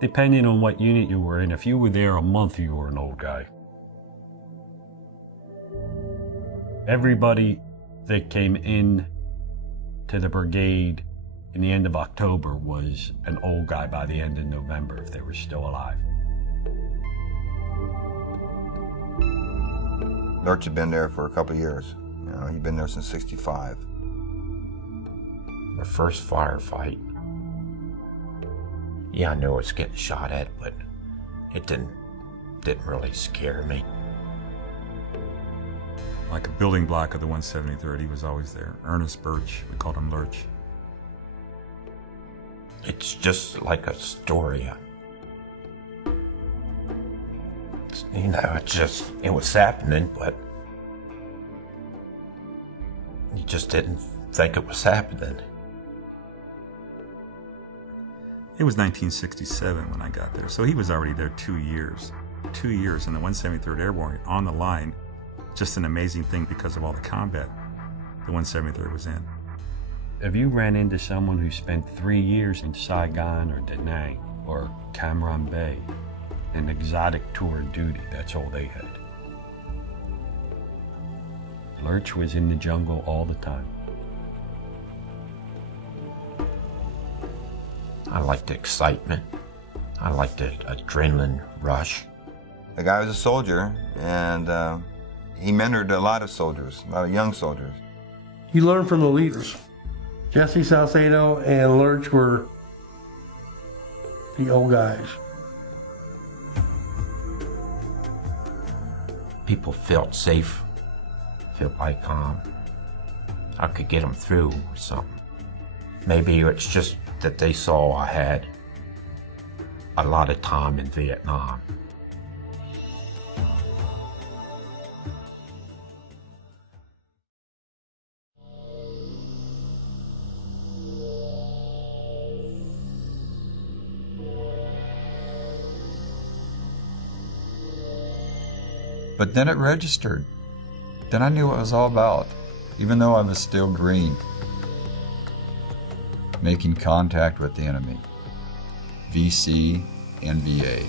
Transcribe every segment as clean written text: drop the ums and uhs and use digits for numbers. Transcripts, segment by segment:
Depending on what unit you were in, if you were there a month, you were an old guy. Everybody that came in to the brigade in the end of October was an old guy by the end of November if they were still alive. Lurch had been there for a couple of years. You know, he'd been there since '65. My first firefight. Yeah, I knew I was getting shot at, but it didn't really scare me. Like a building block of the 173rd, he was always there. Ernest Birch, we called him Lurch. It's just like a story. You know, it was happening, but you just didn't think it was happening. It was 1967 when I got there, so he was already there 2 years. 2 years in the 173rd Airborne on the line. Just an amazing thing because of all the combat the 173rd was in. If you ran into someone who spent 3 years in Saigon or Da Nang or Cam Ranh Bay, an exotic tour of duty, that's all they had. Lurch was in the jungle all the time. I liked the excitement. I liked the adrenaline rush. The guy was a soldier, and he mentored a lot of soldiers, a lot of young soldiers. You learn from the leaders. Jesse Salcedo and Lurch were the old guys. People felt safe, felt like I could get them through or something. Maybe it's just that they saw I had a lot of time in Vietnam. But then it registered. Then I knew what it was all about, even though I was still green. Making contact with the enemy. VC and VA.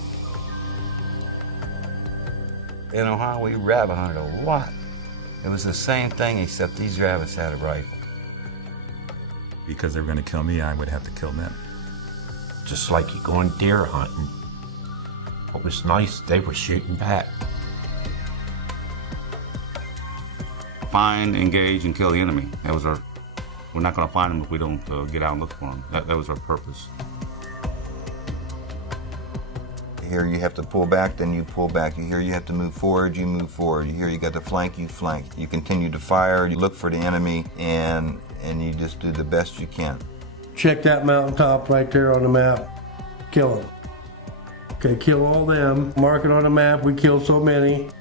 In Ohio, we rabbit hunted a lot. It was the same thing, except these rabbits had a rifle. Because they were going to kill me, I would have to kill them. Just like you going deer hunting. What was nice, they were shooting back. Find, engage, and kill the enemy. That was our. We're not going to find them if we don't get out and look for them. That was our purpose. Here you have to pull back, then you pull back. You hear you have to move forward, you move forward. You hear you got to flank, you flank. You continue to fire, you look for the enemy, and you just do the best you can. Check that mountaintop right there on the map. Kill them. Okay, kill all them. Mark it on the map. We killed so many.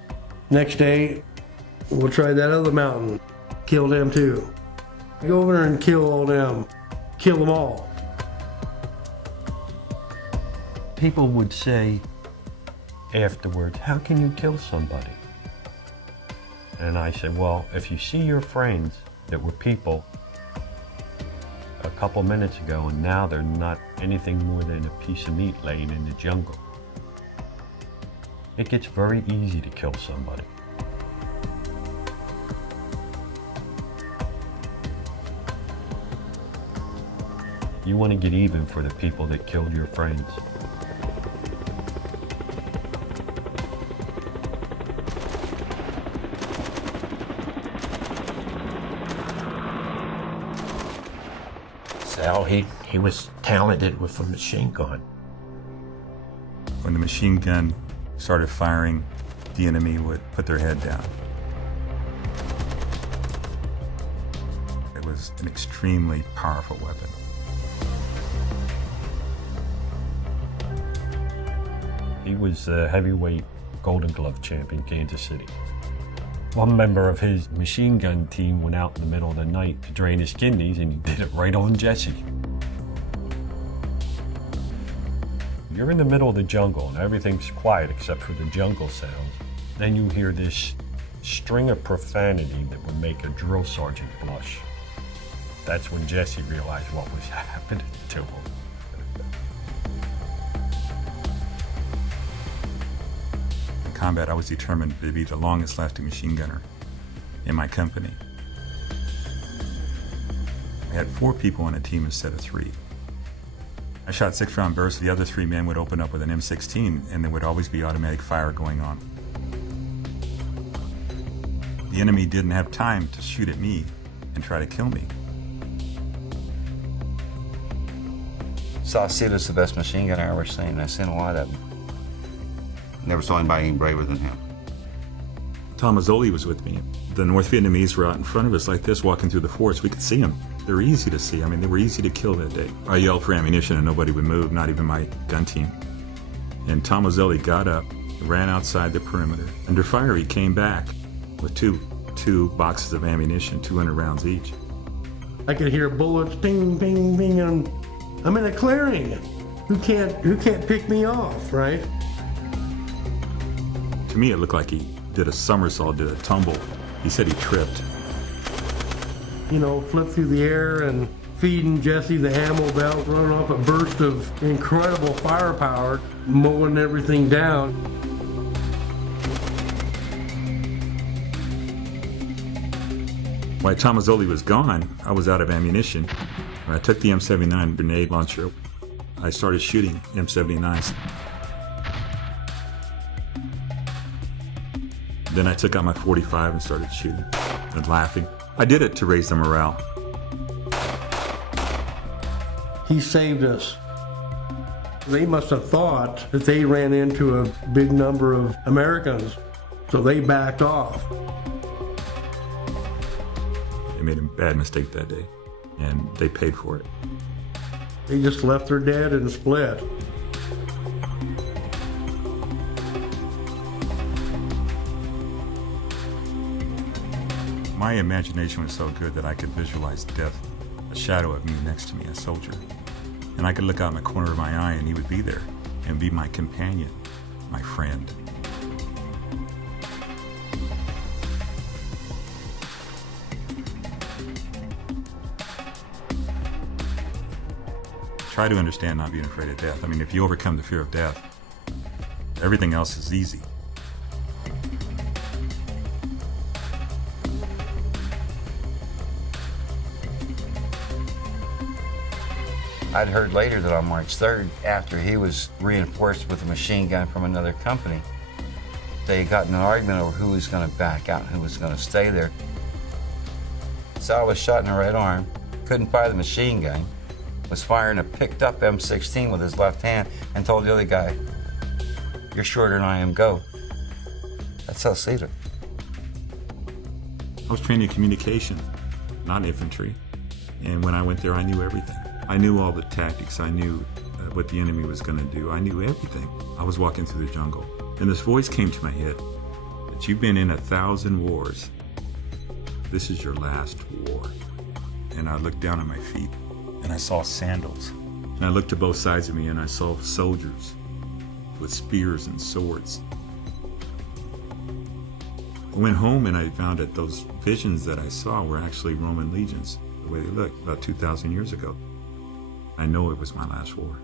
Next day, we'll try that other mountain. Kill them too. Go over there and kill all them. Kill them all. People would say afterwards, how can you kill somebody? And I said, well, if you see your friends that were people a couple minutes ago and now they're not anything more than a piece of meat laying in the jungle, it gets very easy to kill somebody. You want to get even for the people that killed your friends. Sal, he was talented with a machine gun. When the machine gun started firing, the enemy would put their head down. It was an extremely powerful weapon. He was the heavyweight Golden Glove champ in Kansas City. One member of his machine gun team went out in the middle of the night to drain his kidneys, and he did it right on Jesse. You're in the middle of the jungle and everything's quiet except for the jungle sounds. Then you hear this string of profanity that would make a drill sergeant blush. That's when Jesse realized what was happening to him. combat, I was determined to be the longest lasting machine gunner in my company. I had 4 people on a team instead of 3. I shot 6-round bursts. The other 3 men would open up with an M16, and there would always be automatic fire going on. The enemy didn't have time to shoot at me and try to kill me. Saucedo's the best machine gun I ever seen. I've seen a lot of them. Never saw anybody any braver than him. Tomazzoli was with me. The North Vietnamese were out in front of us like this, walking through the forest. We could see them. They were easy to see. I mean, they were easy to kill that day. I yelled for ammunition and nobody would move, not even my gun team. And Tomazzoli got up, ran outside the perimeter. Under fire, he came back with two boxes of ammunition, 200 rounds each. I could hear bullets, ping, ping, ping, and I'm in a clearing. Who can't pick me off, right? To me, it looked like he did a somersault, did a tumble. He said he tripped. You know, flipped through the air and feeding Jesse the ammo belt, running off a burst of incredible firepower, mowing everything down. While Tomazzoli was gone, I was out of ammunition. When I took the M79 grenade launcher, I started shooting M79s. Then I took out my .45 and started shooting and laughing. I did it to raise the morale. He saved us. They must have thought that they ran into a big number of Americans, so they backed off. They made a bad mistake that day, and they paid for it. They just left her dead and split. My imagination was so good that I could visualize death, a shadow of me next to me, a soldier. And I could look out in the corner of my eye and he would be there and be my companion, my friend. Try to understand not being afraid of death. I mean, if you overcome the fear of death, everything else is easy. I'd heard later that on March 3rd, after he was reinforced with a machine gun from another company, they got in an argument over who was going to back out and who was going to stay there. Sal was shot in the right arm, couldn't fire the machine gun, was firing a picked up M16 with his left hand, and told the other guy, "You're shorter than I am, go." That's Saucedo. I was trained in communication, not infantry. And when I went there, I knew everything. I knew all the tactics. I knew what the enemy was going to do. I knew everything. I was walking through the jungle. And this voice came to my head, that you've been in 1,000 wars. This is your last war. And I looked down at my feet, and I saw sandals. And I looked to both sides of me, and I saw soldiers with spears and swords. I went home, and I found that those visions that I saw were actually Roman legions, the way they looked, about 2,000 years ago. I know it was my last war.